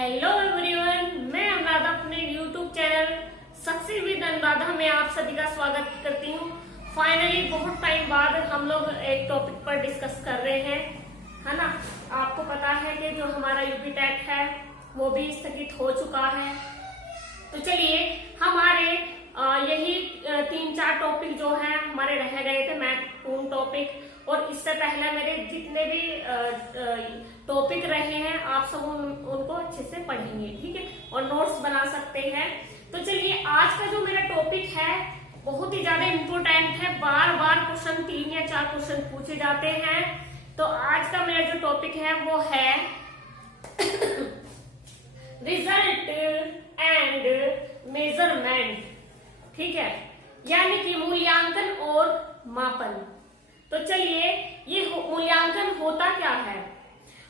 Hello everyone, मैं अनुराधा अपने YouTube channel success with Anuradha में आप सभी का स्वागत करती हूँ। फाइनली बहुत टाइम बाद हम लोग एक टॉपिक पर डिस्कस कर रहे हैं, है ना। आपको पता है कि जो हमारा यूपी टेट है वो भी स्थगित हो चुका है। तो चलिए हमारे यही 3-4 टॉपिक जो है हमारे रह गए थे, महत्वपूर्ण टॉपिक, और इससे पहले मेरे जितने भी टॉपिक रहे हैं आप सब उनको अच्छे से पढ़ेंगे, ठीक है, और नोट्स बना सकते हैं। तो चलिए आज का जो मेरा टॉपिक है बहुत ही ज्यादा इम्पोर्टेंट है, बार बार क्वेश्चन 3 या 4 क्वेश्चन पूछे जाते हैं। तो आज का मेरा जो टॉपिक है वो है रिजल्ट एंड मेजरमेंट, ठीक है, यानी कि मूल्यांकन और मापन। तो चलिए ये मूल्यांकन होता क्या है।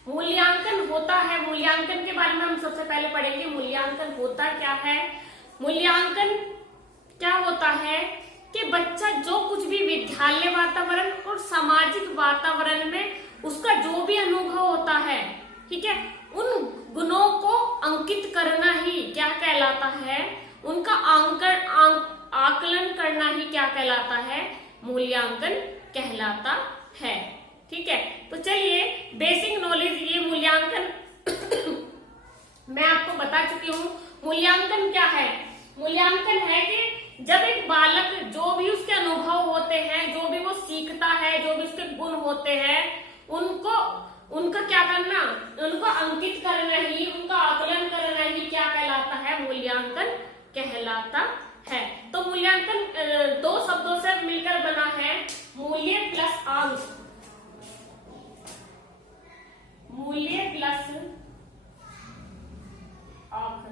मूल्यांकन होता है, मूल्यांकन के बारे में हम सबसे पहले पढ़ेंगे। मूल्यांकन होता क्या है। मूल्यांकन क्या होता है कि बच्चा जो कुछ भी विद्यालय वातावरण और सामाजिक वातावरण में उसका जो भी अनुभव होता है, ठीक है, उन गुणों को अंकित करना ही क्या कहलाता है, उनका आकलन करना ही क्या कहलाता है, मूल्यांकन कहलाता है, ठीक है। तो चलिए बेसिक नॉलेज, ये मूल्यांकन मैं आपको बता चुकी हूँ। मूल्यांकन क्या है। मूल्यांकन है कि जब एक बालक जो भी उसके अनुभव होते हैं, जो भी वो सीखता है, जो भी उसके गुण होते हैं, उनका क्या करना, उनको अंकित करना ही, उनका आकलन करना ही क्या कहलाता है, मूल्यांकन कहलाता है। तो मूल्यांकन 2 शब्दों से मिलकर बना है, मूल्य प्लस अंक। मूल्य प्लस अंक,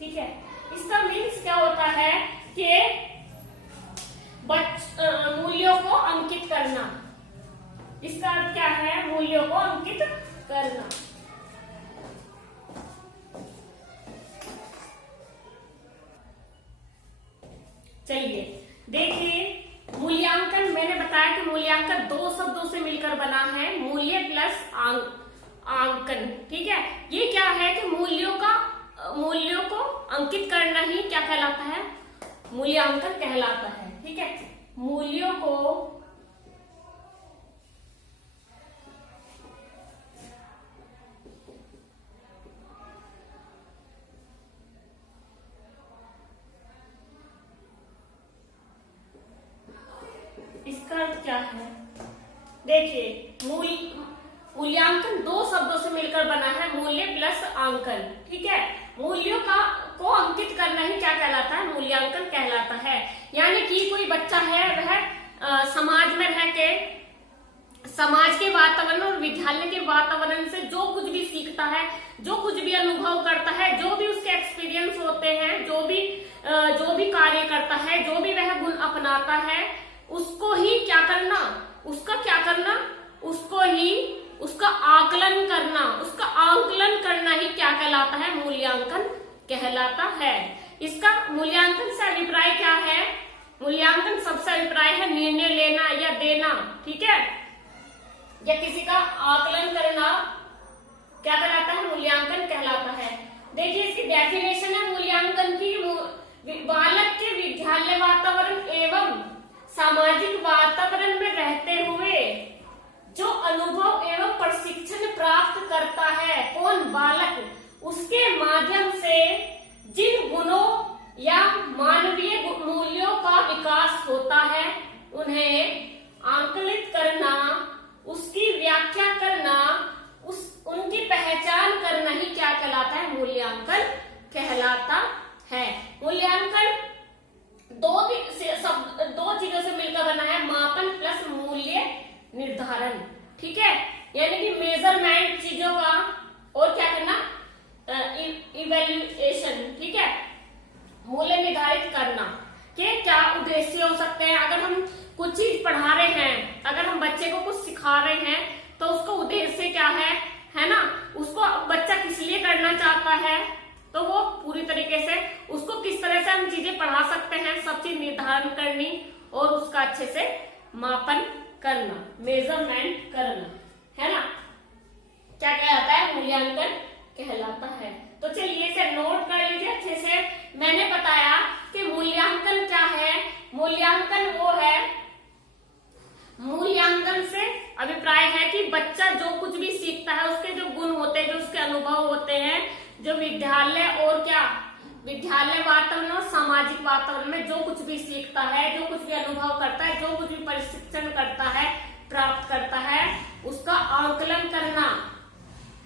ठीक है। इसका मीन्स क्या होता है कि मूल्यों को अंकित करना। इसका अर्थ क्या है, मूल्यों को अंकित करना। चलिए देखिए, मूल्यांकन मैंने बताया कि मूल्यांकन 2 शब्दों से मिलकर बना है, मूल्य प्लस आंकन, ठीक है। ये क्या है कि मूल्यों को अंकित करना ही क्या कहलाता है, मूल्यांकन कहलाता है, ठीक है। मूल्यों को इसका अर्थ क्या है, देखिए मूल्यांकन 2 शब्दों से मिलकर बना है, मूल्य प्लस आंकन, ठीक है। मूल्यों को अंकित करना ही क्या कहलाता है, मूल्यांकन कहलाता है। यानी कि कोई बच्चा है वह समाज में रह के, समाज के वातावरण और विद्यालय के वातावरण से जो कुछ भी सीखता है, जो कुछ भी अनुभव करता है, जो भी उसके एक्सपीरियंस होते हैं, जो भी कार्य करता है, जो भी वह गुण अपनाता है, उसको ही क्या करना, उसको ही उसका आकलन करना, उसका आकलन करना ही क्या कहलाता है, मूल्यांकन कहलाता है। इसका मूल्यांकन से अभिप्राय क्या है, मूल्यांकन सबसे अभिप्राय है निर्णय लेना या देना, ठीक है, या किसी का आकलन करना क्या कहलाता है, मूल्यांकन कहलाता है। देखिए इसकी डेफिनेशन है मूल्यांकन की, बालक के विद्यालय वातावरण एवं सामाजिक वातावरण में रहते हुए जो अनुभव एवं प्रशिक्षण प्राप्त करता है कौन, बालक, उसके माध्यम से जिन गुणों या मानवीय मूल्यों का विकास होता है उन्हें आंकलित करना, उसकी व्याख्या करना, उनकी पहचान करना ही क्या कहलाता है, मूल्यांकन कहलाता है। मूल्यांकन 2 चीजों से मिलकर बना है, मापन प्लस मूल्य निर्धारण, ठीक है, यानी कि मेजरमेंट चीजों का, और क्या करना, इवेल्युएशन, ठीक है, मूल्य निर्धारित करना के क्या उद्देश्य हो सकते हैं। अगर हम कुछ चीज पढ़ा रहे हैं, अगर हम बच्चे को कुछ सिखा रहे हैं, तो उसका उद्देश्य क्या है ना, उसको बच्चा किस लिए करना चाहता है, तो वो पूरी तरीके से उसको किस तरह से हम चीजें पढ़ा सकते हैं, सब चीज निर्धारण करनी और उसका अच्छे से मापन करना, मेजरमेंट करना, है ना, क्या कहलाता है, मूल्यांकन कहलाता है कि बच्चा जो कुछ भी सीखता है उसके जो गुण होते हैं, जो उसके अनुभव होते हैं, जो विद्यालय और क्या विद्यालय वातावरण और सामाजिक वातावरण में जो कुछ भी सीखता है, जो कुछ भी अनुभव करता है, जो कुछ भी प्रशिक्षण करता है, प्राप्त करता है, उसका आंकलन करना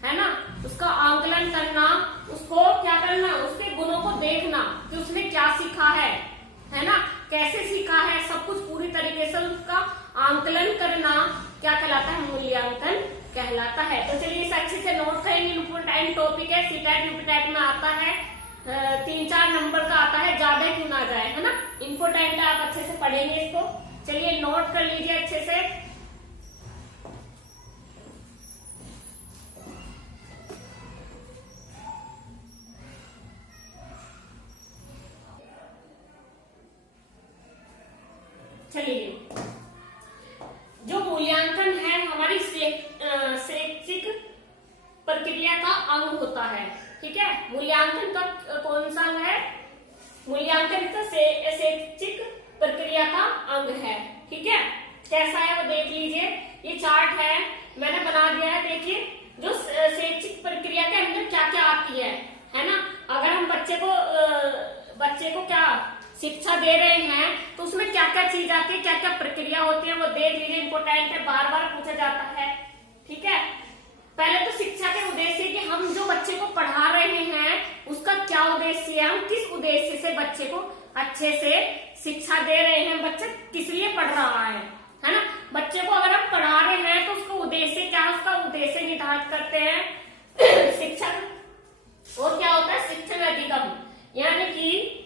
है ना, उसका आंकलन करना, उसको क्या करना, उसके गुणों को देखना कि उसने क्या सीखा है ना, कैसे सीखा है, सब कुछ पूरी तरीके से उसका आंकलन करना क्या कहलाता है, मूल्यांकन कहलाता है। तो चलिए इसे अच्छे से नोट करेंगे। इम्पोर्टेंट टॉपिक है, सीटेट यूपीटेट में आता है, 3-4 नंबर का आता है, ज्यादा क्यों ना जाए, है ना, इम्पोर्टेंट है, आप अच्छे से पढ़ेंगे इसको। चलिए नोट कर लीजिए अच्छे से। चलिए, जो मूल्यांकन है हमारी शैक्षिक प्रक्रिया का अंग होता है, ठीक है। मूल्यांकन का कौन सा अंग है, मूल्यांकन का शैक्षिक प्रक्रिया का अंग है, ठीक है। कैसा है वो देख लीजिए, ये चार्ट है मैंने बना दिया है, देखिए जो शैक्षिक प्रक्रिया के अंदर क्या क्या आती है ना। अगर हम बच्चे को क्या शिक्षा दे रहे हैं तो उसमें क्या क्या चीज आती है, क्या क्या प्रक्रिया होती है, वो देख लीजिए, इंपोर्टेंट है, बार बार पूछा जाता है, ठीक है। पहले तो शिक्षा के उद्देश्य कि हम जो बच्चे को पढ़ा रहे हैं उसका क्या उद्देश्य है, हम किस उद्देश्य से बच्चे को अच्छे से शिक्षा दे रहे हैं, बच्चा किस लिए पढ़ रहा है ना। बच्चे को अगर हम पढ़ा रहे हैं तो उसका उद्देश्य क्या है, उसका उद्देश्य निर्धारित करते हैं शिक्षक। और क्या होता है, शिक्षण अधिगम, यानी कि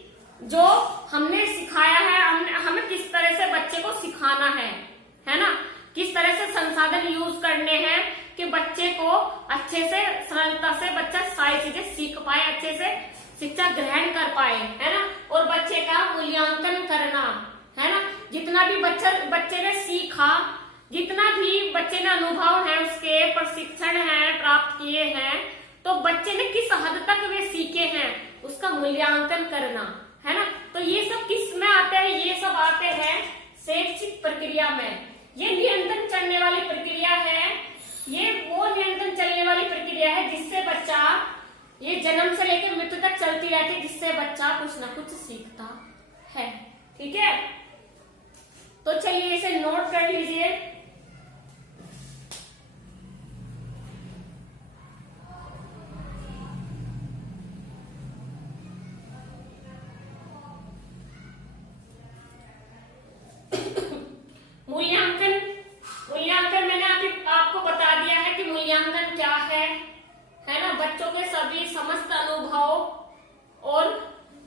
जो हमने सिखाया है, हमें किस तरह से बच्चे को सिखाना है ना, किस तरह से संसाधन यूज करने हैं कि बच्चे को अच्छे से सरलता से बच्चा सारी चीजें सीख पाए, अच्छे से शिक्षा ग्रहण कर पाए, है ना। और बच्चे का मूल्यांकन करना, है ना, जितना भी बच्चे ने सीखा, जितना भी बच्चे ने अनुभव है, उसके प्रशिक्षण है प्राप्त किए हैं, तो बच्चे ने किस हद तक वे सीखे हैं उसका मूल्यांकन करना, है ना। तो ये सब किस में आते हैं, ये सब आते हैं शैक्षिक प्रक्रिया में। ये निरंतर चलने वाली प्रक्रिया है, ये वो निरंतर चलने वाली प्रक्रिया है जिससे बच्चा, ये जन्म से लेकर मृत्यु तक चलती रहती है, जिससे बच्चा कुछ ना कुछ सीखता है, ठीक है। तो चलिए इसे नोट कर लीजिए। मूल्यांकन मैंने आपको बता दिया है कि मूल्यांकन क्या है ना। बच्चों के सभी समस्त अनुभव और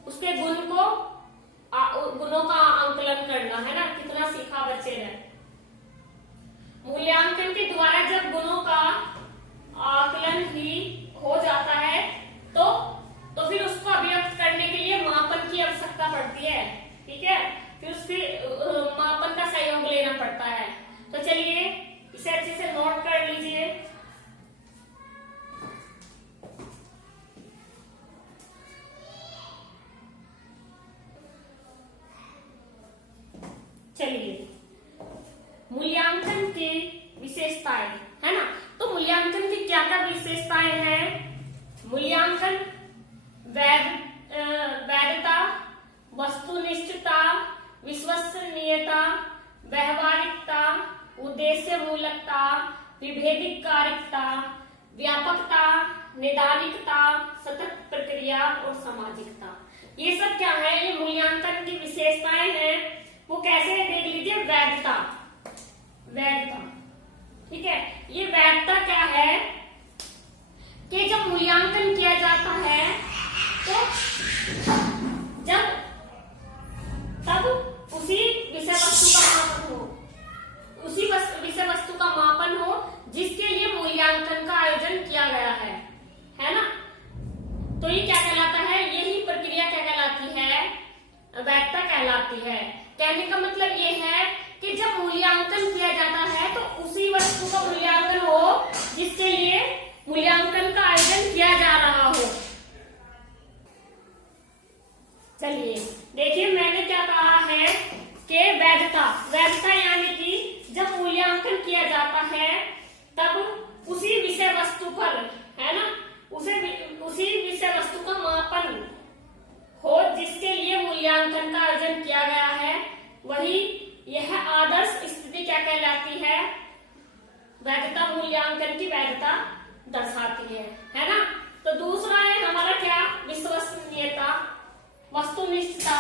उसके गुणों का आंकलन करना, है ना, कितना सीखा बच्चे ने। मूल्यांकन के द्वारा जब गुणों का आकलन ही हो जाता है तो फिर उसको अभिव्यक्त करने के लिए मापन की आवश्यकता पड़ती है, ठीक है। फिर उसके मापन का सहयोग लेना पड़ता है। तो चलिए इसे अच्छे से नोट कर लीजिए। चलिए, मूल्यांकन की विशेषताएं, है ना। तो मूल्यांकन की क्या क्या विशेषताएं हैं, मूल्यांकन वैधता, वस्तुनिष्ठता, विश्वसनीयता, व्यवहारिकता, उद्देश्य मूलकता, विभेदकारिता, व्यापकता, निदानिकता, सतत प्रक्रिया और सामाजिकता। ये सब क्या है, ये मूल्यांकन की विशेषताएं हैं। वो कैसे है देख लीजिए। वैधता, ठीक है। ये वैधता क्या है कि जब मूल्यांकन किया जाता है तो तब उसी विषय वस्तु का मापन हो जिसके लिए मूल्यांकन का आयोजन किया गया है ना। तो ये क्या कहलाता है, यही प्रक्रिया क्या कहलाती है, वैधता कहलाती है। कहने का मतलब ये है कि जब मूल्यांकन किया जाता है तो उसी वस्तु का मूल्यांकन हो जिसके लिए मूल्यांकन का आयोजन किया जा रहा हो। चलिए देखिए, मैंने क्या कहा है कि वैधता यानी कि जब मूल्यांकन किया जाता है दर्शाती है ना। तो दूसरा है हमारा क्या, विश्वसनीयता, वस्तुनिष्ठता।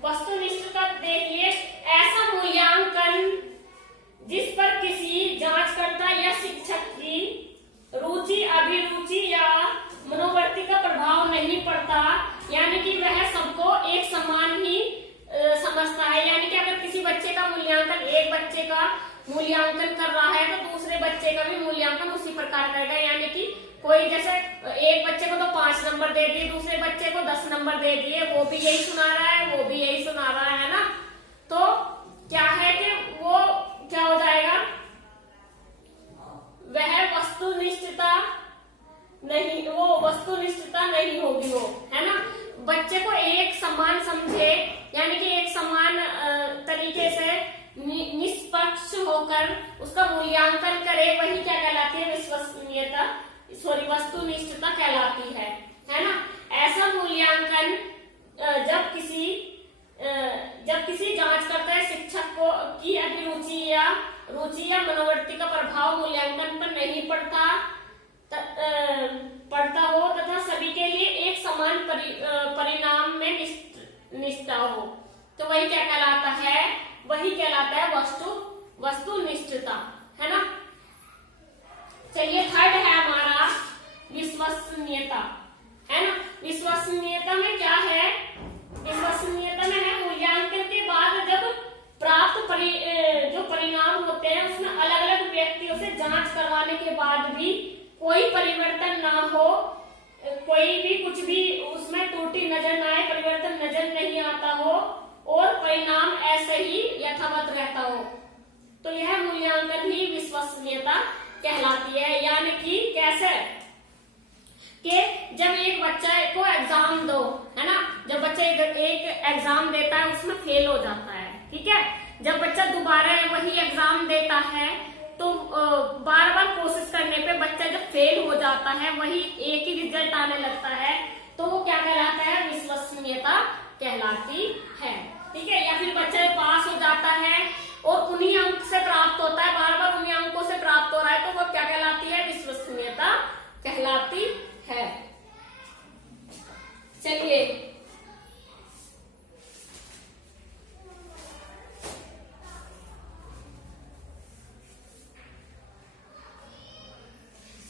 वस्तुनिष्ठता देखिए, ऐसा मूल्यांकन जिस पर किसी जांचकर्ता या शिक्षक की रुचि, अभिरुचि या मनोवृत्ति का प्रभाव नहीं पड़ता, यानी कि वह सबको एक समान ही समझता है। यानी कि अगर किसी बच्चे का मूल्यांकन, एक बच्चे का मूल्यांकन कर रहा है तो दूसरे बच्चे का भी मूल्यांकन उसी प्रकार करेगा। यानी कि कोई जैसे एक बच्चे को तो 5 नंबर दे दिए, दूसरे बच्चे को 10 नंबर दे दिए, वो भी यही सुना रहा है, वो भी यही सुना रहा है ना। तो क्या है कि वो क्या हो जाएगा, वह वस्तुनिष्ठता नहीं, वो वस्तुनिष्ठता नहीं होगी वो, है ना। बच्चे को एक समान समझे, यानी कि एक समान तरीके से निष्पक्ष होकर उसका मूल्यांकन करे, वही क्या कहलाती है, विश्वसनीयता, सॉरी वस्तुनिष्ठता कहलाती है ना। ऐसा मूल्यांकन जब किसी जांचकर्ता या शिक्षक को की अभिरुचि या मनोवृत्ति का प्रभाव मूल्यांकन पर नहीं पड़ता हो तथा सभी के लिए एक समान परिणाम में निष्ठा हो, तो वही क्या कहलाता है, वही कहलाता है वस्तुनिष्ठता, है ना। चलिए थर्ड है हमारा विश्वसनीयता, है ना। विश्वसनीयता में क्या है, विश्वसनीयता में है मूल्यांकन के बाद जब प्राप्त जो परिणाम होते हैं उसमें अलग अलग व्यक्तियों से जांच करवाने के बाद भी कोई परिवर्तन ना हो, कोई भी कुछ भी उसमें त्रुटि नजर ना आए, परिवर्तन नजर नहीं आता हो और परिणाम ऐसे ही यथावत रहता हो, तो यह मूल्यांकन ही विश्वसनीयता कहलाती है। यानी कि कैसे कि जब एक बच्चे को एग्जाम दो, है ना, जब बच्चा एक एग्जाम देता है उसमें फेल हो जाता है, ठीक है, जब बच्चा दोबारा वही एग्जाम देता है तो बार बार कोशिश करने पे बच्चा जब फेल हो जाता है, वही एक ही रिजल्ट आने लगता है, तो वो क्या कहलाता है, विश्वसनीयता कहलाती है, ठीक है। या फिर बच्चा पास हो जाता है और उन्हीं अंक से प्राप्त होता है, बार बार उन्हीं अंकों से प्राप्त हो रहा है, तो वो क्या कहलाती है, विश्वसनीयता कहलाती है।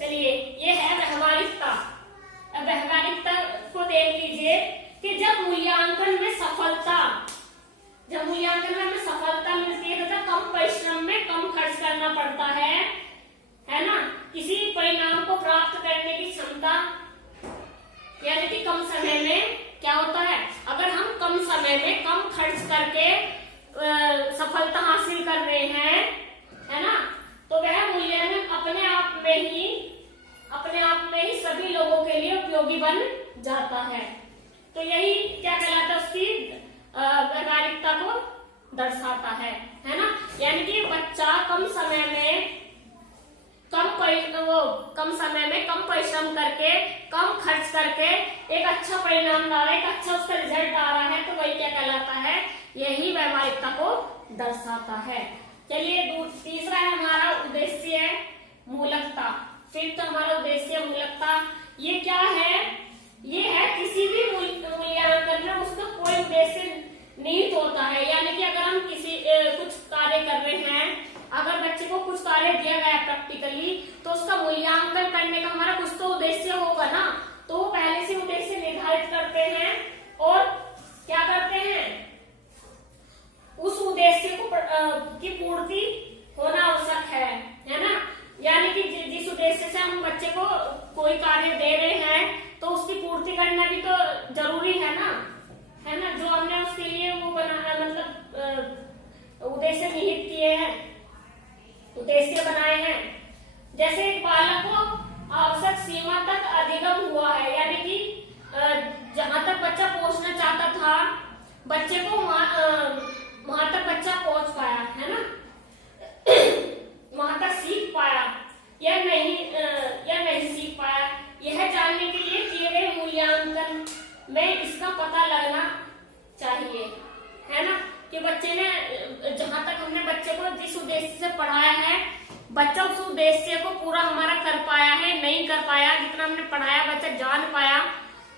चलिए ये है व्यवहारिकता। अब व्यवहारिकता को देख लीजिए कि जब मूल्यांकन में हमें सफलता मिलती है तथा कम परिश्रम में कम खर्च करना पड़ता है ना, किसी परिणाम को प्राप्त करने की क्षमता, यानी कि कम समय में क्या होता है, अगर हम कम समय में कम खर्च करके सफलता हासिल कर रहे हैं, है ना, तो वह मूल्यांकन अपने आप में ही सभी लोगों के लिए उपयोगी बन जाता है। तो यही क्या कहलाता है, उसकी व्यवहारिकता को दर्शाता है ना। यानी कि बच्चा कम समय में कम परिश्रम करके, कम खर्च करके एक अच्छा परिणाम ला रहा है, एक अच्छा उसका रिजल्ट आ रहा है, तो वही क्या कहलाता है, यही व्यवहारिकता को दर्शाता है। चलिए तीसरा है हमारा उद्देश्य मूलकता। फिर तो हमारा उद्देश्य मूलकता, ये क्या है, ये है किसी भी मूल्यांकन में उसका कोई उद्देश्य निहित होता है। यानी कि अगर हम कुछ कार्य कर रहे हैं, अगर बच्चे को कुछ कार्य दिया गया प्रैक्टिकली, तो उसका मूल्यांकन करने का हमारा कुछ तो उद्देश्य होगा ना, तो वो पहले से उद्देश्य निर्धारित करते हैं और क्या करते हैं, उस उद्देश्य को की पूर्ति होना आवश्यक है ना। यानी कि जिस उद्देश्य से हम बच्चे को कोई कार्य दे रहे हैं तो उसकी पूर्ति करना भी तो जरूरी है ना, जो हमने उसके लिए वो बना, मतलब उद्देश्य निहित किए हैं, उद्देश्य बनाए हैं। जैसे एक बालक को आवश्यक सीमा तक अधिगम हुआ है, यानी कि जहां तक बच्चा पहुंचना चाहता था, बच्चे को वहां तक बच्चा पहुंच पाया, है ना, वहां तक सीख पाया या नहीं सीख पाया, यह जानने के लिए किए गए मूल्यांकन में इसका पता लगना चाहिए, है ना, कि बच्चे ने, जहां तक हमने बच्चे को जिस उद्देश्य से पढ़ाया है बच्चा उस उद्देश्य को पूरा हमारा कर पाया है, नहीं कर पाया, जितना हमने पढ़ाया बच्चा जान पाया,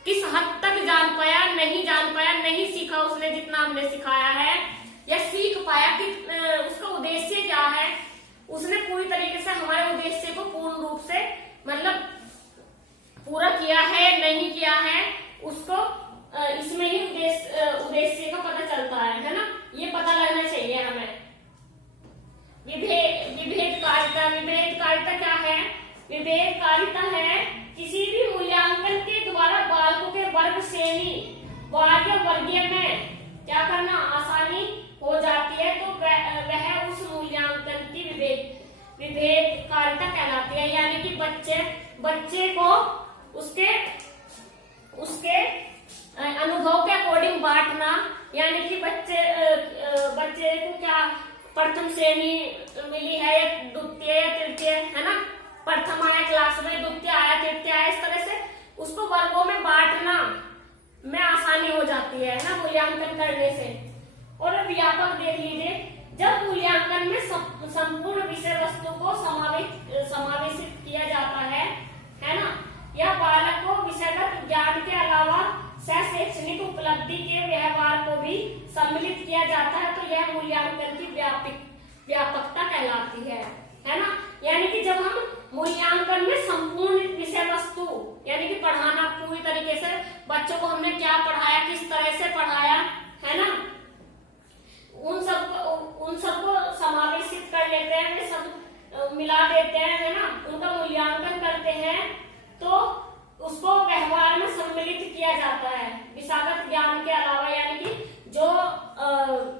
किस हद तक जान पाया, नहीं जान पाया, नहीं सीखा उसने जितना हमने सिखाया है, या सीख पाया कि उसका उद्देश्य क्या है, उसने पूरी तरीके से हमारे उद्देश्य को पूर्ण रूप से मतलब पूरा किया है, नहीं किया है, उसको इसमें ही उद्देश्य का पता चलता है ना। ये पता लगना चाहिए हमें। विभेदकारिता, विभेदकारिता क्या है? विभेदकारिता है किसी भी मूल्यांकन के द्वारा बालकों के वर्ग श्रेणी वर्गीय में क्या करना आसानी हो जाती है, तो वह उस मूल्यांकन की विभेदकारिता कहलाती है। यानी कि बच्चे को उसके अनुभव के अकॉर्डिंग बांटना, यानी कि बच्चे को क्या प्रथम श्रेणी मिली है या द्वितीय या तृतीय, है ना, प्रथम आया क्लास में, द्वितीय आया, तृतीय आया, इस तरह से उसको वर्गों में बांटना में आसानी हो जाती है ना मूल्यांकन करने से। और व्यापक देख लीजिए, जब मूल्यांकन में संपूर्ण विषय वस्तु को समावेशित किया जाता है ना, यह बालक को विषयगत ज्ञान के अलावा शैक्षणिक उपलब्धि के व्यवहार को भी सम्मिलित किया जाता है, तो यह मूल्यांकन की व्यापकता कहलाती है ना। यानी कि जब हम मूल्यांकन में संपूर्ण विषय वस्तु यानी कि पढ़ाना पूरी तरीके से, बच्चों को हमने क्या पढ़ाया, किस तरह से पढ़ाया, है ना, उन सबको समावेशित कर लेते हैं, वे सब मिला देते हैं, है ना, उनका मूल्यांकन करते हैं, तो उसको व्यवहार में सम्मिलित किया जाता है विषयगत ज्ञान के अलावा। यानी कि जो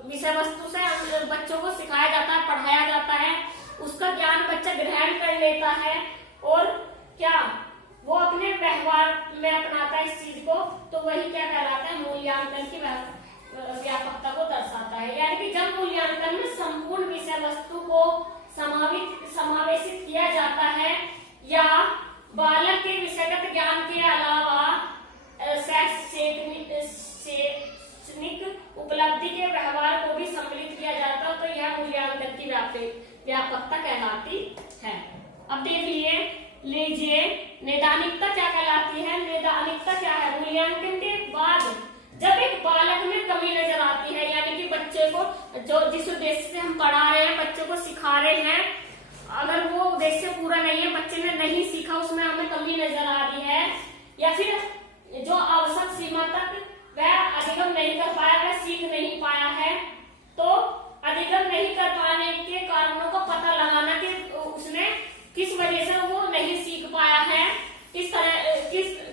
विषय वस्तु से बच्चों को सिखाया जाता है, पढ़ाया जाता है, उसका ज्ञान बच्चा ग्रहण कर लेता है और क्या वो अपने व्यवहार में अपनाता है इस चीज को, तो वही क्या कहलाता है, मूल्यांकन की व्यापकता को दर्शाता है। यानी कि जब मूल्यांकन में संपूर्ण विषय वस्तु को समावेशित किया जाता है या बालक के विषयगत ज्ञान के अलावा शैक्षणिक उपलब्धि के व्यवहार को भी सम्मिलित किया जाता है, तो यह मूल्यांकन की व्यापकता कहलाती है। अब देख लीजिए नैदानिकता क्या कहलाती है। नैदानिकता क्या है? मूल्यांकन के बाद जब एक बालक में कमी नजर आती है, यानी कि बच्चे को जिस उद्देश्य से हम पढ़ा रहे हैं, बच्चे को सिखा रहे हैं, अगर वो उद्देश्य पूरा नहीं है, बच्चे ने नहीं सीखा, उसमें हमें कमी नजर आ रही है, या फिर जो आवश्यक सीमा तक वह अधिगम नहीं कर पाया, वह सीख नहीं पाया है, तो अधिगम नहीं कर पाने के कारणों का पता लगाना कि उसने किस वजह से वो नहीं सीख पाया है,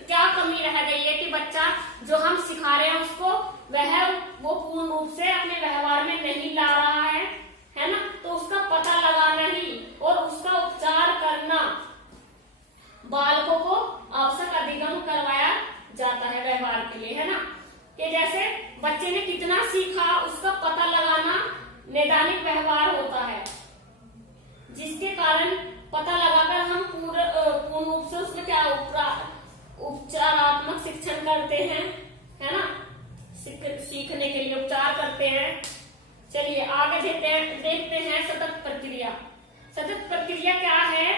क्या कमी रह गई है कि बच्चा जो हम सिखा रहे हैं उसको वो पूर्ण रूप से अपने व्यवहार में नहीं ला रहा है ना, तो उसका पता लगाना ही और उसका उपचार करना बालकों को आवश्यक अधिगम करवाया जाता है व्यवहार के लिए, है ना। कि जैसे बच्चे ने कितना सीखा उसका पता लगाना नैदानिक व्यवहार होता है, जिसके कारण पता लगाकर हम पूर्ण रूप से उसमें क्या उपचारात्मक शिक्षण करते हैं, है ना, सीखने के लिए उपचार करते हैं। चलिए आगे देखते हैं सतत प्रक्रिया। सतत प्रक्रिया क्या है?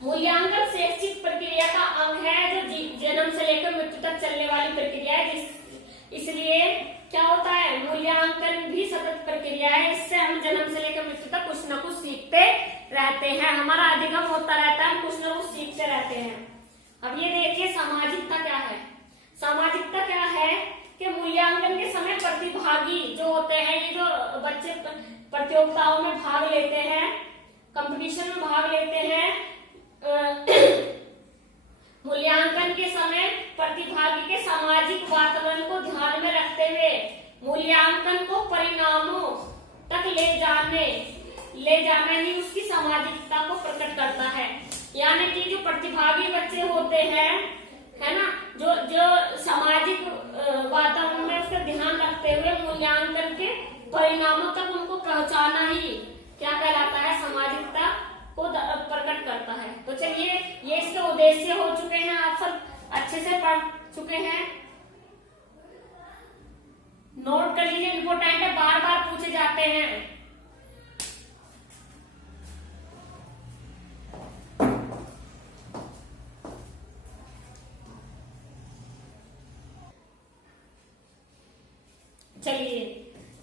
मूल्यांकन शैक्षिक प्रक्रिया का अंग है, जो जन्म से लेकर मृत्यु तक चलने वाली प्रक्रिया है। इसलिए क्या होता है, मूल्यांकन भी सतत प्रक्रिया है। इससे हम जन्म से लेकर मृत्यु तक कुछ न कुछ सीखते रहते हैं, हमारा अधिगम होता रहता है, हम कुछ न कुछ सीखते रहते हैं। अब ये देखिए सामाजिकता क्या है। सामाजिकता क्या है कि मूल्यांकन के समय प्रतिभागी जो होते हैं, ये जो बच्चे प्रतियोगिताओं में भाग लेते हैं, कंपटीशन में भाग लेते हैं, मूल्यांकन के समय प्रतिभागी के सामाजिक वातावरण को ध्यान में रखते हुए मूल्यांकन को परिणामों तक ले जाना ही उसकी सामाजिकता को प्रकट करता है। यानी कि जो प्रतिभागी बच्चे होते हैं, है ना, जो सामाजिक वातावरण में उसका ध्यान रखते हुए मूल्यांकन के परिणामों तक उनको पहुंचाना ही क्या कहलाता है, सामाजिकता को प्रकट करता है। तो चलिए ये इसके उद्देश्य हो चुके हैं, आप सब अच्छे से पढ़ चुके हैं, नोट कर लीजिए, इंपोर्टेंट है, बार बार पूछे जाते हैं। चलिए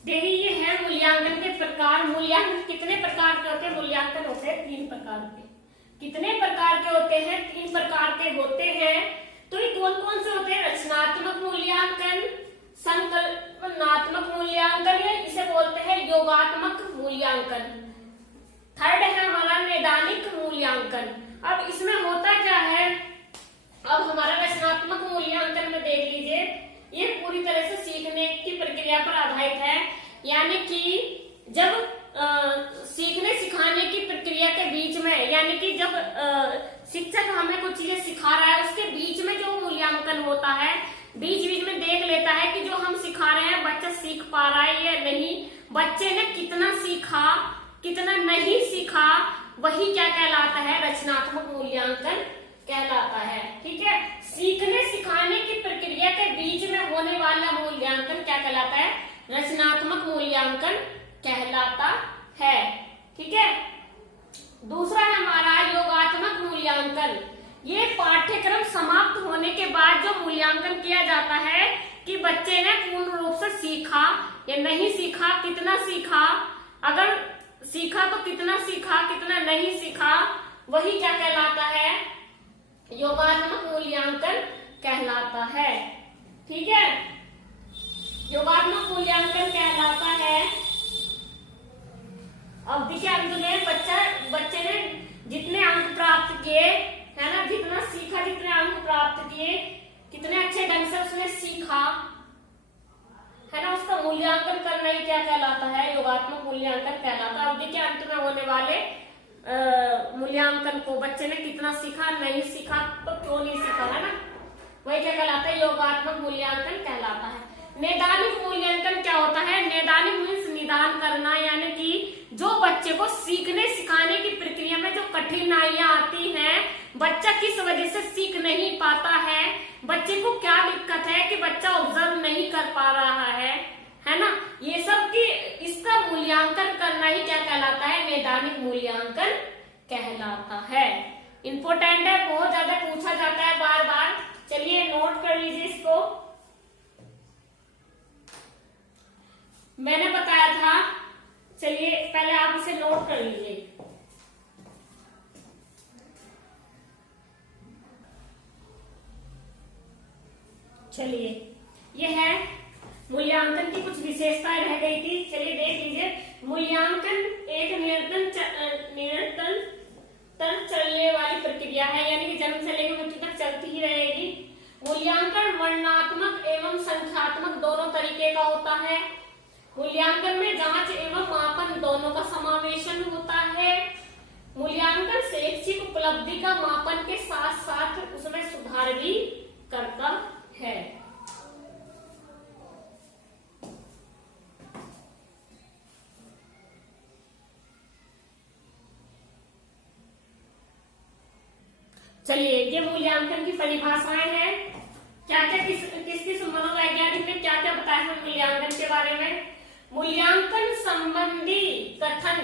देखिए, ये है मूल्यांकन के प्रकार। मूल्यांकन कितने प्रकार के होते हैं? मूल्यांकन होते हैं 3 प्रकार के। कितने प्रकार के होते हैं? 3 प्रकार के होते हैं। तो ये कौन कौन से होते हैं? रचनात्मक मूल्यांकन, संकल्पनात्मक मूल्यांकन, या इसे बोलते हैं योगात्मक मूल्यांकन। थर्ड है हमारा नैदानिक मूल्यांकन। अब इसमें होता क्या है? अब हमारा रचनात्मक मूल्यांकन में देख लीजिए, ये पूरी तरह से सीखने की प्रक्रिया पर आधारित है। यानी कि जब सीखने सिखाने की प्रक्रिया के बीच में, यानी कि जब शिक्षक हमें कुछ चीजें सिखा रहा है, उसके बीच में जो मूल्यांकन होता है, बीच बीच में देख लेता है कि जो हम सिखा रहे हैं बच्चा सीख पा रहा है या नहीं, बच्चे ने कितना सीखा, कितना नहीं सीखा, वही क्या कहलाता है? रचनात्मक मूल्यांकन कहलाता है। ठीक है, सीखने सिखाने की प्रक्रिया के बीच में होने वाला मूल्यांकन क्या कहलाता है? रचनात्मक मूल्यांकन कहलाता है। ठीक है, दूसरा है हमारा योगात्मक मूल्यांकन। ये पाठ्यक्रम समाप्त होने के बाद जो मूल्यांकन किया जाता है कि बच्चे ने पूर्ण रूप से सीखा या नहीं सीखा, कितना सीखा, अगर सीखा तो कितना सीखा, कितना नहीं सीखा, वही क्या कहलाता है? योगात्मक मूल्यांकन कहलाता है। ठीक है, योगात्मक मूल्यांकन कहलाता है अवधि के अंत में बच्चे ने जितने अंक प्राप्त किए, है ना, जितना सीखा, जितने अंक प्राप्त किए, कितने अच्छे ढंग से उसने सीखा, है ना, उसका मूल्यांकन करना ही क्या कहलाता है? योगात्मक मूल्यांकन कहलाता है। अवधि के अंत में होने वाले मूल्यांकन को बच्चे ने कितना सीखा, नहीं सीखा, तो क्यों नहीं सीखा, है ना, वही क्या कहलाता है? योगात्मक मूल्यांकन कहलाता है। नैदानिक मूल्यांकन क्या होता है? नैदानिक मीन्स निदान करना, यानी कि जो बच्चे को सीखने सिखाने की प्रक्रिया में जो कठिनाइयां आती हैं, बच्चा किस वजह से सीख नहीं पाता है, बच्चे को क्या दिक्कत है कि बच्चा ऑब्जर्व नहीं कर पा रहा है ना, ये सब की इसका मूल्यांकन करना ही क्या कहलाता है? नैदानिक मूल्यांकन कहलाता है। इंपॉर्टेंट है, बहुत ज्यादा पूछा जाता है बार बार। चलिए नोट कर लीजिए इसको। मैंने बताया था, चलिए पहले आप इसे नोट कर लीजिए। चलिए, ये है मूल्यांकन की कुछ विशेषताएं रह गई थी। चलिए देख लीजिए। मूल्यांकन एक निरंतर चलने वाली प्रक्रिया है, यानी कि जन्म से लेकर मृत्यु तक चलती ही रहेगी। मूल्यांकन वर्णनात्मक एवं संख्यात्मक दोनों तरीके का होता है। मूल्यांकन में जांच एवं मापन दोनों का समावेशन होता है। मूल्यांकन शैक्षिक उपलब्धि का मापन के साथ साथ उसमें सुधार भी करता है। चलिए, ये मूल्यांकन की परिभाषाएं हैं। क्या क्या किस मनोवैज्ञानिक ने क्या क्या बताया है मूल्यांकन के बारे में? मूल्यांकन संबंधी कथन।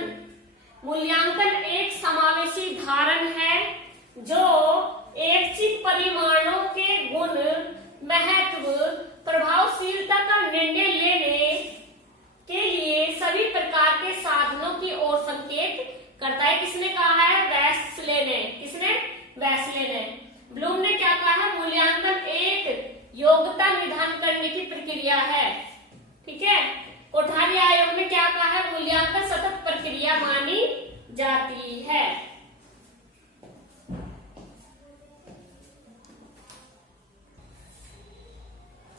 मूल्यांकन एक समावेशी धारण है जो ऐच्छिक परिमाणों के गुण, महत्व, प्रभावशीलता का निर्णय लेने के लिए सभी प्रकार के साधनों की ओर संकेत करता है। किसने कहा है? वेस्ले ने। किसने? वेस्ले ने। ब्लूम ने क्या कहा है? मूल्यांकन एक योग्यता निधान करने की प्रक्रिया है। ठीक है। कोठारी आयोग ने क्या कहा है? मूल्यांकन सतत प्रक्रिया मानी जाती है।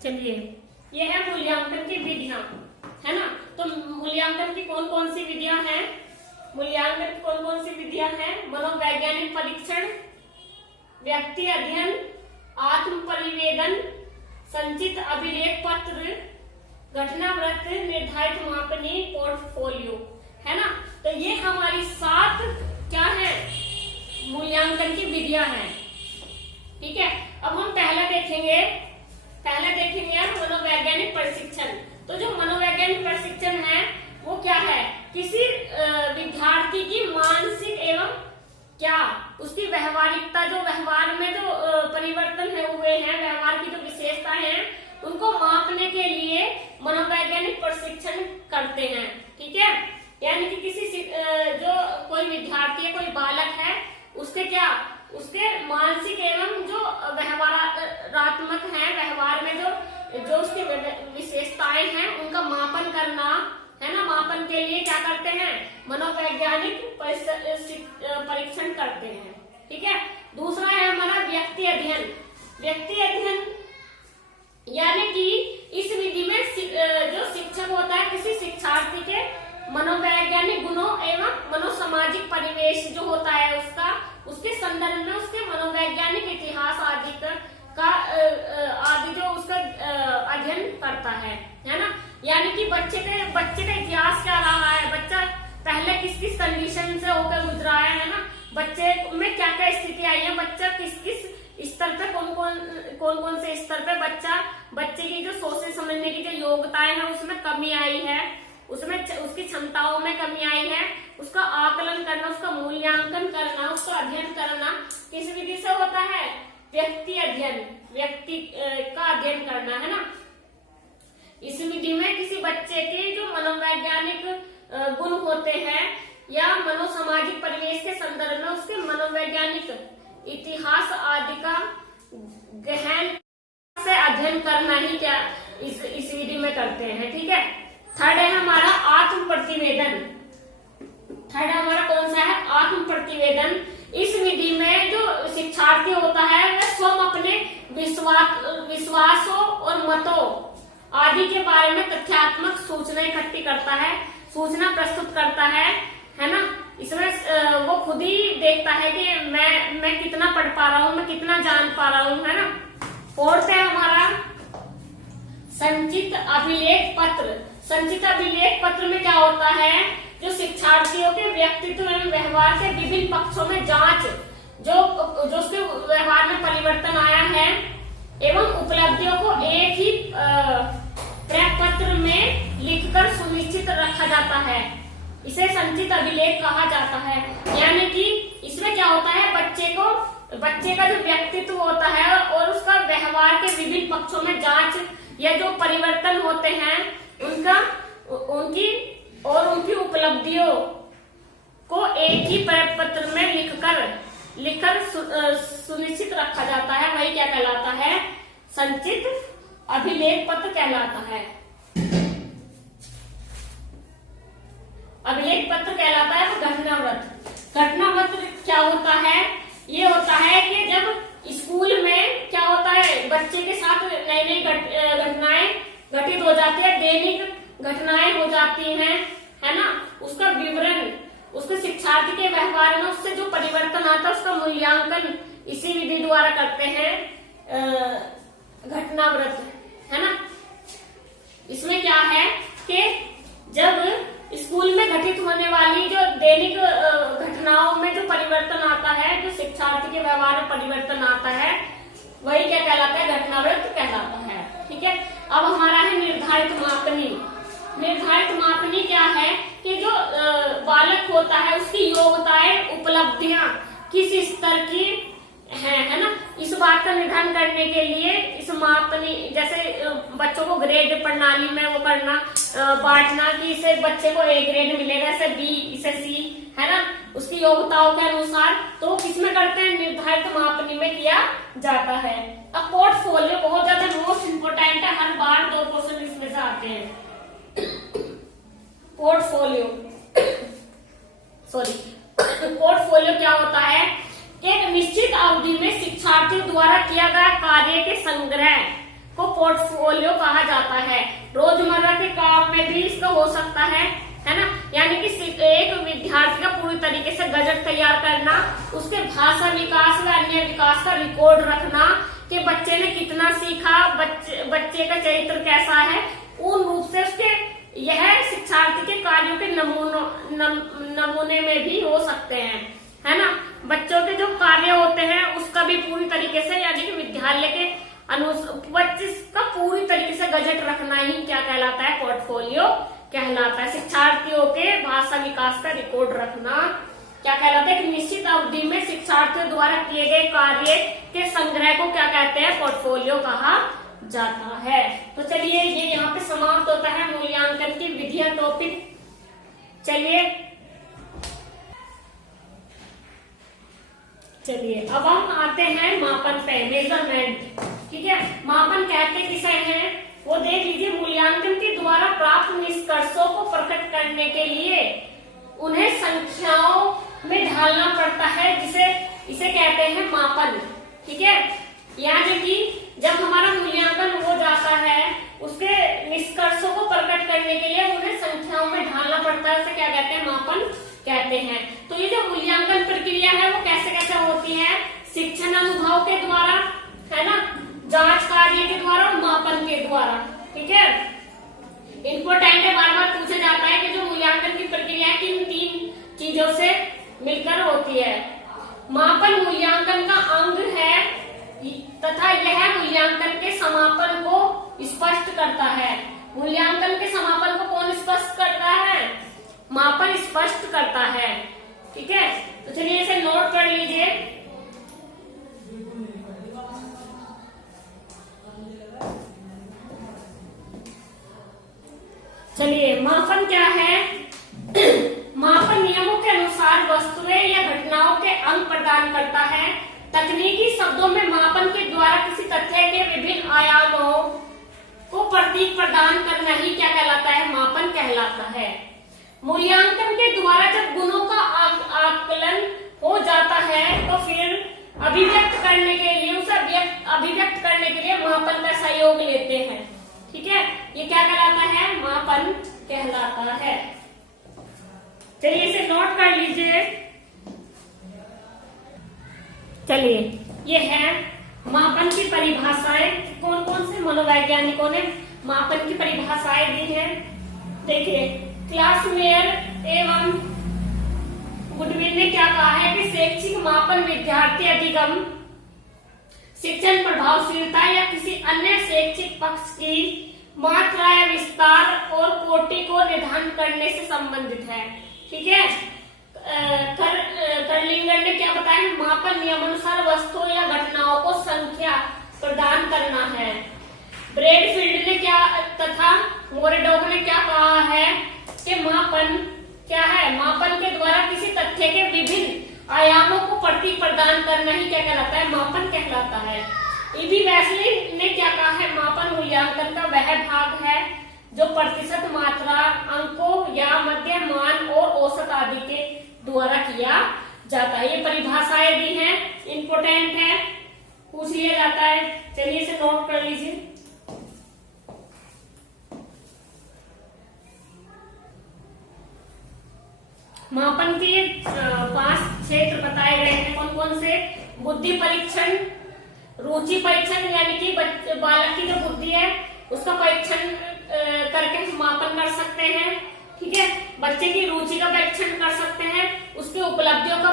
चलिए, ये है मूल्यांकन की विधियां, है ना। तो मूल्यांकन की कौन कौन सी विधियां हैं? मूल्यांकन की कौन कौन सी विधियां हैं? मनोवैज्ञानिक परीक्षण, व्यक्ति अध्ययन, आत्म परिवेदन, संचित अभिलेख पत्र, घटनावृत्त, निर्धारित मापनी, पोर्टफोलियो, है ना। तो ये हमारी 7 क्या है? मूल्यांकन की विधियां हैं। ठीक है। अब हम पहले देखेंगे मनोवैज्ञानिक प्रशिक्षण। तो जो मनोवैज्ञानिक प्रशिक्षण है वो क्या है? किसी विद्यार्थी की मानसिक एवं क्या उसकी व्यवहारिकता, जो व्यवहार में जो परिवर्तन है हुए हैं, व्यवहार की जो विशेषताएं हैं, उनको मापने के लिए मनोवैज्ञानिक प्रशिक्षण करते हैं। ठीक है, यानी कि जो कोई विद्यार्थी है, कोई बालक है, उसके मानसिक एवं जो व्यवहारात्मक है, व्यवहार में जो उसकी विशेषताएं हैं, उनका मापन करना है ना। मापन के लिए क्या करते हैं, मनोवैज्ञानिक परीक्षण करते हैं। ठीक है, दूसरा है हमारा व्यक्ति अध्ययन। व्यक्ति अध्ययन यानी कि इस विधि में जो शिक्षक होता है, किसी शिक्षार्थी के मनोवैज्ञानिक गुणों एवं मनोसामाजिक परिवेश जो होता है उसके संदर्भ में उसके मनोवैज्ञानिक इतिहास आदि जो उसका अध्ययन करता है ना। यानी कि बच्चे का इतिहास क्या रहा है, बच्चा पहले किस कंडीशन से होकर गुजरा है ना, बच्चे में क्या क्या स्थिति आई है, बच्चा किस स्तर पे कौन से स्तर पे बच्चे की जो सोचने समझने की जो योग्यताएं हैं उसमें कमी आई है, उसमें उसकी क्षमताओं में कमी आई है, उसका आकलन करना, उसका मूल्यांकन करना, उसका अध्ययन करना किस विधि से होता है, व्यक्ति अध्ययन, व्यक्ति का अध्ययन करना है ना। इस विधि में किसी बच्चे के जो मनोवैज्ञानिक गुण होते हैं या मनोसामाजिक परिवेश के संदर्भ में उसके मनोवैज्ञानिक इतिहास आदि का गहन से अध्ययन करना ही क्या इस विधि में करते हैं। ठीक है, थर्ड है हमारा आत्म प्रतिवेदन। थर्ड हमारा कौन सा है, आत्म प्रतिवेदन। इस विधि में जो शिक्षार्थी होता है वह स्वयं अपने विश्वासों और मतों आदि के बारे में तथ्यात्मक सूचना इकट्ठी करता है, सूचना प्रस्तुत करता है ना। इसमें वो खुद ही देखता है कि मैं कितना पढ़ पा रहा हूँ, मैं कितना जान पा रहा हूँ, है ना। फोर्थ है हमारा संचित अभिलेख पत्र। संचित अभिलेख पत्र में क्या होता है, जो शिक्षार्थियों के व्यक्तित्व एवं व्यवहार के विभिन्न पक्षों में जांच, जो उसके व्यवहार में परिवर्तन आया है एवं उपलब्धियों को एक ही प्रपत्र में लिखकर सुनिश्चित रखा जाता है, इसे संचित अभिलेख कहा जाता है। यानी कि इसमें क्या होता है, बच्चे का जो व्यक्तित्व होता है और उसका व्यवहार के विभिन्न पक्षों में जांच या जो परिवर्तन होते हैं उनकी उपलब्धियों को एक ही प्रपत्र में लिखकर सुनिश्चित रखा जाता है, वही क्या कहलाता है, संचित अभिलेख पत्र कहलाता है। अभिलेख पत्र कहलाता है घटनावृत्त। घटनावृत्त क्या होता है, ये होता है कि जब स्कूल में क्या होता है, बच्चे के साथ नई नई घटनाएं घटित हो जाती है, दैनिक घटनाएं हो जाती हैं, है ना। उसका विवरण, उसके शिक्षार्थी के व्यवहार में उससे जो परिवर्तन आता है उसका मूल्यांकन इसी विधि द्वारा करते हैं, घटनावृत्त, है ना। इसमें क्या है कि जब स्कूल में घटित होने वाली जो दैनिक घटनाओं में जो परिवर्तन आता है, जो शिक्षार्थी के व्यवहार में परिवर्तन आता है, वही क्या कहलाता है, घटनावृत्त कहलाता है। ठीक है, अब हमारा है निर्धारित मापनी। निर्धारित मापनी क्या है कि जो बालक होता है उसकी योग्यताएं, उपलब्धियां किस स्तर की है ना, इस बात का निर्धारण करने के लिए इस मापनी, जैसे बच्चों को ग्रेड प्रणाली में वो करना, बांटना कि इसे बच्चे को ए ग्रेड मिलेगा, इसे बी, इसे सी, है ना, उसकी योग्यताओं के अनुसार, तो किसमें करते हैं, निर्धारित मापनी में किया जाता है। अब पोर्टफोलियो बहुत ज्यादा मोस्ट इम्पोर्टेंट है, हर बार 2 क्वेश्चन इसमें से आते हैं। पोर्टफोलियो पोर्टफोलियो क्या होता है, एक निश्चित अवधि में शिक्षार्थियों द्वारा किया गया कार्य के संग्रह को पोर्टफोलियो कहा जाता है। रोजमर्रा के काम में भी इसका हो सकता है ना। यानी कि एक विद्यार्थी का पूरी तरीके से बजट तैयार करना, उसके भाषा विकास व अन्य विकास का रिकॉर्ड रखना कि बच्चे ने कितना सीखा, बच्चे का चरित्र कैसा है, पूर्ण रूप से उसके यह शिक्षार्थी के कार्यों के नमूने में भी हो सकते हैं, है ना। बच्चों के जो कार्य होते हैं उसका भी पूरी तरीके से, यानी कि विद्यालय के बच्चे का पूरी तरीके से बजट रखना ही क्या कहलाता है, पोर्टफोलियो कहलाता है। शिक्षार्थियों के भाषा विकास का रिकॉर्ड रखना क्या कहलाता है, कि निश्चित अवधि में शिक्षार्थियों द्वारा किए गए कार्य के संग्रह को क्या कहते हैं, पोर्टफोलियो कहा जाता है। तो चलिए ये यहाँ पे समाप्त होता है मूल्यांकन की विधियां टॉपिक। चलिए अब हम आते हैं मापन पे, मेजरमेंट। ठीक है, मापन कहते किसे हैं वो देख लीजिए। मूल्यांकन के द्वारा प्राप्त निष्कर्षों को प्रकट करने के लिए उन्हें संख्याओं में ढालना पड़ता है, इसे कहते हैं मापन। ठीक है, यानी कि जब हमारा मूल्यांकन हो जाता है उसके निष्कर्षों को प्रकट करने के लिए उन्हें संख्याओं में ढालना पड़ता है, उसे क्या कहते हैं, मापन कहते हैं। तो ये जो मूल्यांकन प्रक्रिया है वो कैसे कैसे होती है, शिक्षण अनुभव के द्वारा, है ना, जांच कार्य के द्वारा और मापन के द्वारा। ठीक है, इम्पोर्टेंट है, बार बार पूछा जाता है कि जो मूल्यांकन की प्रक्रिया है किन 3 चीजों से मिलकर होती है। मापन मूल्यांकन का अंग है तथा यह मूल्यांकन के समापन को स्पष्ट करता है। मूल्यांकन के समापन को कौन स्पष्ट करता है, मापन स्पष्ट करता है। ठीक है, तो चलिए इसे नोट कर लीजिए। चलिए मापन क्या है। मापन नियमों के अनुसार वस्तुएं या घटनाओं के अंग प्रदान करता है। तकनीकी शब्दों में मापन के द्वारा किसी तथ्य के विभिन्न आयामों को प्रतीक प्रदान करना ही क्या कहलाता है, मापन कहलाता है। मूल्यांकन के द्वारा जब गुणों का आकलन हो जाता है तो फिर अभिव्यक्त करने के लिए मापन का सहयोग लेते हैं। ठीक है, ये क्या कहलाता है, मापन कहलाता है। चलिए इसे नोट कर लीजिए। चलिए ये है मापन की परिभाषाएं। कौन कौन से मनोवैज्ञानिकों ने मापन की परिभाषाएं दी हैं, देखिए। क्लास मेयर एवं गुडविन ने क्या कहा है कि शैक्षिक मापन विद्यार्थी अधिगम, शिक्षण प्रभावशीलता या किसी अन्य शैक्षिक पक्ष की मात्रा या विस्तार और कोटि को निर्धारण करने से संबंधित है। ठीक है, कर्लिंगर ने क्या बताया, मापन नियमानुसार वस्तुओं या घटनाओं को संख्या प्रदान करना है। ब्रेडफील्ड ने क्या तथा मोरेडोव ने क्या कहा है कि मापन क्या है, मापन के द्वारा किसी तथ्य के विभिन्न आयामों को प्रतीक प्रदान करना ही क्या कहलाता है, मापन कहलाता है। ईबी वेस्ली ने क्या कहा है, मापन मूल्यांकन का वह भाग है जो प्रतिशत, मात्रा, अंकों या मध्य मान और औसत आदि के द्वारा किया जाता है। ये परिभाषाएं दी हैं, इंपोर्टेंट है, पूछ लिया जाता है। चलिए इसे नोट कर लीजिए। मापन के 5 क्षेत्र बताए गए हैं। कौन कौन से, बुद्धि परीक्षण, रुचि परीक्षण, यानी कि बालक की जो बुद्धि है उसका परीक्षण करके मापन कर सकते हैं। ठीक है, बच्चे की रुचि का परीक्षण कर सकते हैं, उसकी उपलब्धियों का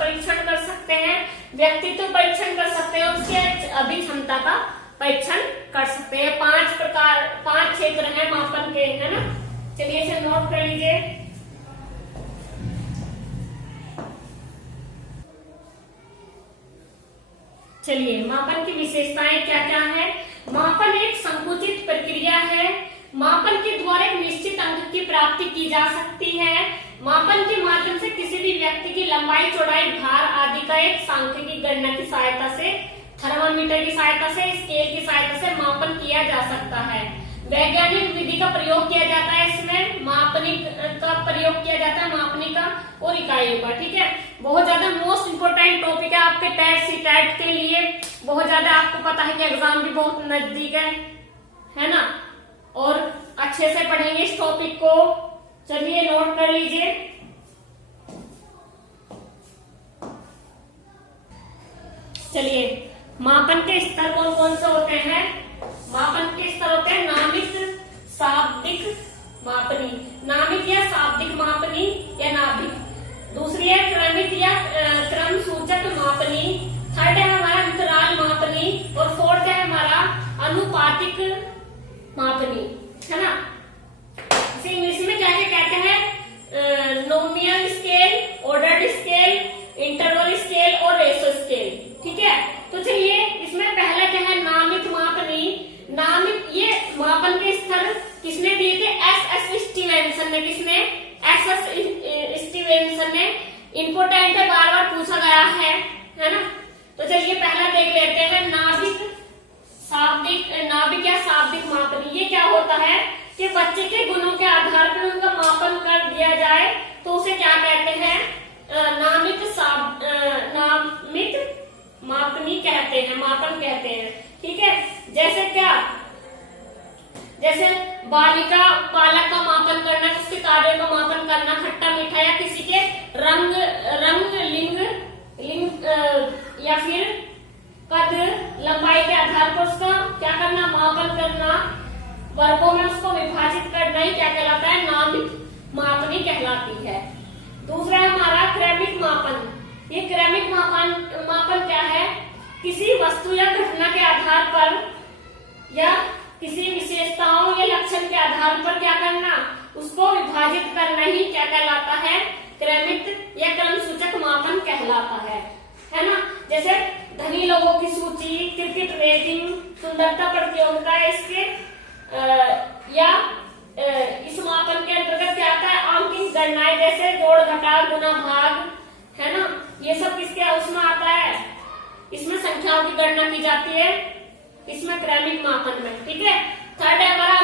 परीक्षण कर सकते हैं, व्यक्तित्व परीक्षण कर सकते हैं, उसके अभिक्षमता का परीक्षण कर सकते हैं। 5 क्षेत्र हैं मापन के, है ना। चलिए इसे नोट कर लीजिए। चलिए मापन की विशेषताएं क्या क्या है। मापन एक संकुचित प्रक्रिया है। मापन के द्वारा एक निश्चित अंक की प्राप्ति की जा सकती है। मापन के माध्यम से किसी भी व्यक्ति की लंबाई, चौड़ाई, भार आदि का एक सांख्यिकी गणना की सहायता से, थर्मामीटर की सहायता से, स्केल की सहायता से मापन किया जा सकता है। वैज्ञानिक विधि का प्रयोग किया जाता है, इसमें मापनिक का प्रयोग किया जाता है, मापनिका और इकाइयों का। ठीक है, बहुत ज्यादा मोस्ट इंपोर्टेंट टॉपिक है आपके टेट सीटेट के लिए। बहुत ज्यादा आपको पता है कि एग्जाम भी बहुत नजदीक है ना, और अच्छे से पढ़ेंगे इस टॉपिक को। चलिए नोट कर लीजिए। चलिए मापन के स्तर कौन कौन से होते हैं। मापन के स्तर होते हैं नामिक, शाब्दिक, मापनी। नामिक या शाब्दिक मापनी या नाभिक। दूसरी है क्रमिक या क्रम सूचक मापनी। थर्ड है हमारा अंतराल मापनी, और फोर्थ है हमारा अनुपातिक मापनी, है ना। इसे इंग्लिश में क्या कहते हैं, nominal scale, ordered scale, interval scale और रेशो स्केल। ठीक है, तो चलिए इसमें पहला क्या है, नामिक मापनी। एस स्टीवेंसन ने, किसने? एस एस स्टीवेंसन ने। इम्पोर्टेंट है, बार बार पूछा गया है ना। तो चलिए पहला देख लेते हैं, नाभिक या शाब्दिक मापन। ये क्या होता है कि बच्चे के गुणों के आधार पर उनका मापन कर दिया जाए तो उसे क्या कहते हैं? नामिक मापनी कहते हैं, मापन कहते हैं। ठीक है, जैसे क्या? जैसे बालक का मापन करना, उसके कार्यों का मापन करना, खट्टा मीठा या किसी के रंग लिंग या फिर कद लंबाई के आधार पर उसका क्या करना? मापन करना, वर्गों में उसको विभाजित करना ही क्या कहलाता है? नामिक मापनी कहलाती है। दूसरा है हमारा क्रमिक मापन। ये क्रमिक मापन क्या है? किसी वस्तु या घटना के आधार पर या किसी विशेषताओं या लक्षण के आधार पर क्या करना? उसको विभाजित करना ही क्या कहलाता है? क्रमिक या क्रम सूचक मापन कहलाता है ना। जैसे धनी लोगों की सूची, क्रिकेट रेटिंग, सुंदरता प्रतियोगिता, इसके इस मापन के अंतर्गत क्या आता है? अंकित गणनाएं, जैसे जोड़ घटाव गुना भाग, है ना। ये सब किसके उसमें आता है? इसमें संख्याओं की गणना की जाती है, इसमें क्रमिक मापन में। ठीक है। थर्ड है हमारा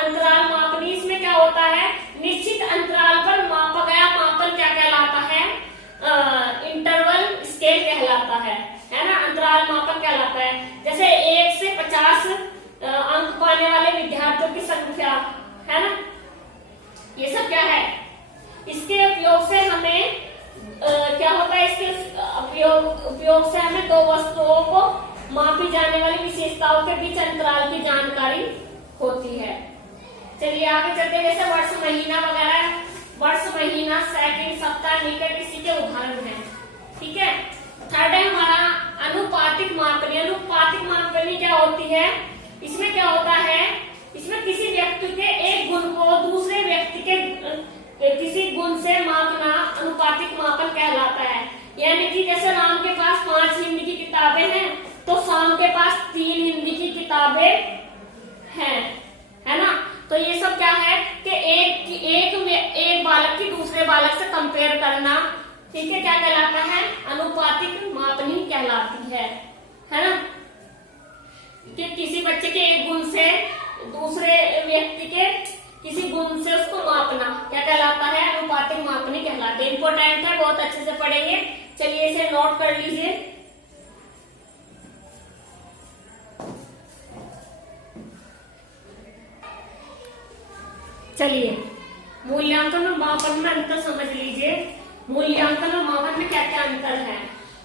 अंतराल मापनी। इसमें क्या होता है? निश्चित अंतराल पर मापा गया मापन क्या कहलाता है? इंटरवल स्केल कहलाता है ना। अंतराल मापन कहलाता है। जैसे 1 से 50 अंक पाने वाले विद्यार्थियों की संख्या, है ना। ये सब क्या है? इसके उपयोग से हमें क्या होता है? इसके उपयोग से हमें दो वस्तुओं को मापी जाने वाली विशेषताओं के बीच अंतराल की जानकारी होती है। चलिए आगे चलते हैं। जैसे वर्ष, महीना वगैरह, वर्ष, महीना, सेकंड, सप्ताह, निकट, इसी के उदाहरण हैं। ठीक है। थर्ड है हमारा अनुपातिक मापनी। अनुपातिक मापनी क्या होती है? इसमें क्या होता है? इसमें किसी व्यक्ति के एक गुण को दूसरे व्यक्ति के किसी गुण से मापना अनुपातिक मापन कहलाता है। यानी कि जैसे राम के पास 5 हिंदी की किताबें हैं तो शाम के पास 3 हिंदी की किताबें हैं, है ना। तो ये सब क्या है कि एक बालक की दूसरे बालक से कंपेयर करना, ठीक है, क्या कहलाता है? अनुपातिक मापनी कहलाती है ना। कि किसी बच्चे के एक गुण से दूसरे व्यक्ति के किसी गुण से उसको मापना क्या कहलाता है? अनुपातिक मापनी कहलाते हैं। इंपॉर्टेंट है, बहुत अच्छे से पढ़ेंगे। चलिए इसे नोट कर लीजिए। चलिए मूल्यांकन और मापन में अंतर समझ लीजिए। मूल्यांकन और मापन में क्या क्या अंतर है?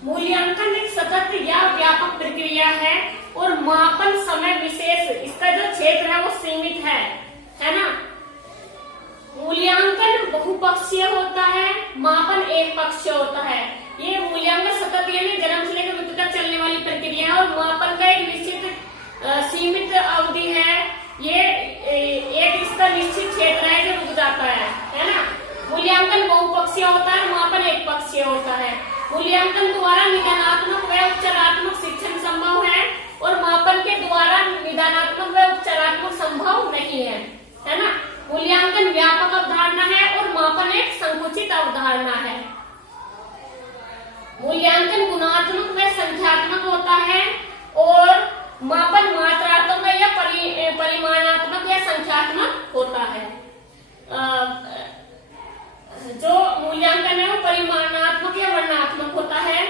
मूल्यांकन एक सतत या व्यापक प्रक्रिया है और मापन समय विशेष, इसका जो क्षेत्र है वो सीमित है ना। मूल्यांकन बहुपक्षीय होता है, मापन एक पक्षीय होता है। ये मूल्यांकन सतत यानी जन्म से लेकर मृत्यु तक चलने वाली प्रक्रिया है और मापन का एक निश्चित सीमित अवधि है। ये एक इसका निश्चित क्षेत्र है जो रुक जाता है ना। मूल्यांकन बहुपक्षीय होता है, मापन एक पक्षीय होता है। मूल्यांकन द्वारा निदानात्मक व उपचारात्मक शिक्षण संभव है और मापन के द्वारा निदानात्मक व उपचारात्मक संभव नहीं है ना। मूल्यांकन व्यापक अवधारणा है और मापन एक संकुचित अवधारणा है। मूल्यांकन गुणात्मक व संख्यात्मक होता है और मापन मात्रात्मक या परिमाणात्मक या संख्यात्मक होता है। जो मूल्यांकन है वो परिमाणात्मक या वर्णात्मक होता है।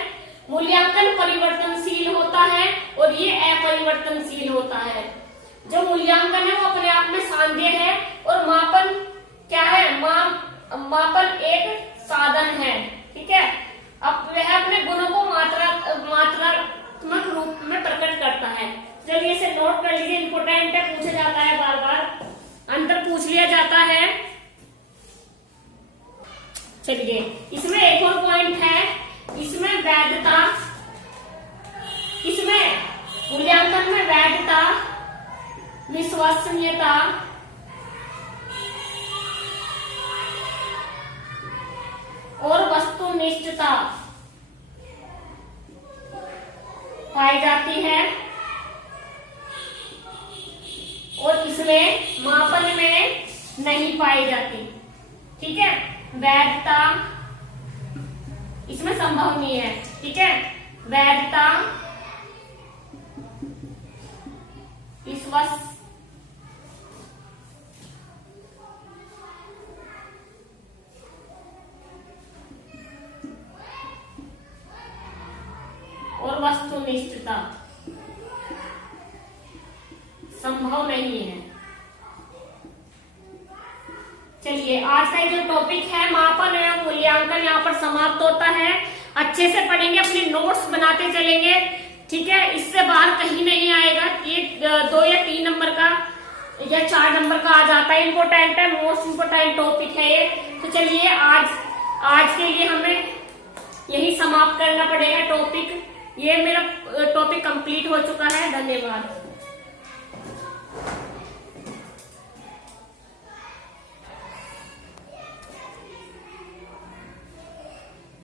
मूल्यांकन परिवर्तनशील होता है और ये अपरिवर्तनशील होता है। जो मूल्यांकन है वो अपने आप में सांध्य है और मापन क्या है? मापन एक साधन है। ठीक है। अब वह अपने गुणों को मात्रात्मक रूप में प्रकट करता है। चलिए इसे नोट कर लीजिए, इंपोर्टेंट है, पूछा जाता है, बार बार अंतर पूछ लिया जाता है। चलिए इसमें एक और पॉइंट है, इसमें वैधता, इसमें मूल्यांकन में वैधता, विश्वसनीयता और वस्तुनिष्ठता पाई जाती है और इसमें मापन में नहीं पाई जाती। ठीक है, वैधता इसमें संभव नहीं है। ठीक है, वैधता इस और वस्तुनिष्ठता संभव नहीं है। चलिए, आज का जो टॉपिक है मापन एवं मूल्यांकन यहाँ पर समाप्त होता है। अच्छे से पढ़ेंगे, अपने नोट्स बनाते चलेंगे। ठीक है, इससे बाहर कहीं नहीं आएगा। ये 2 या 3 नंबर का या 4 नंबर का आ जाता है। इम्पोर्टेंट है, मोस्ट इम्पोर्टेंट टॉपिक है ये। तो चलिए, आज के लिए हमें यही समाप्त करना पड़ेगा टॉपिक। ये मेरा टॉपिक कंप्लीट हो चुका है। धन्यवाद।